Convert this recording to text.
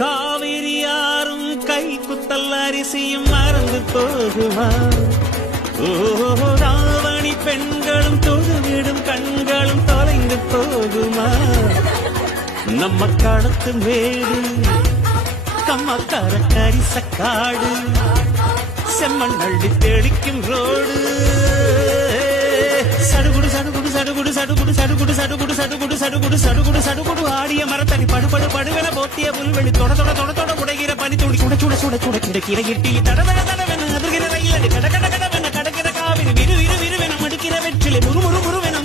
காவிரியாரும் கை குத்தல் அரிசியும் மறந்து போகுமா? ராவணி பெண்களும் தொழுவிடும் கண்களும் தொலைந்து போகுமா? நம்ம களத்து மேடு கம்மக்கார கரிசக்காடு செம்மண் அள்ளி தெளிக்கும் ரோடு சடுகுடு சடுகுடு சடுகுடு சடுகுடு சடுகுடு சடுகுடு சடுகுடு சடுகுடு சடுகுடு சடுகுடு ஆடிய மரத்தடி படுபடு படுவென போத்திய புல்வெளி தொட தொட தொட தொட உடைகிற பனி துளி சுட சுட சுட சுட கிடக்கிற இட்டி தடவென தடவென அதிர்கிற ரயில் கட கட கடவென கடக்கிற காவிரி விறு விறு விறுவென மடுக்கிற வெற்றிலை முறு முறு முறுவென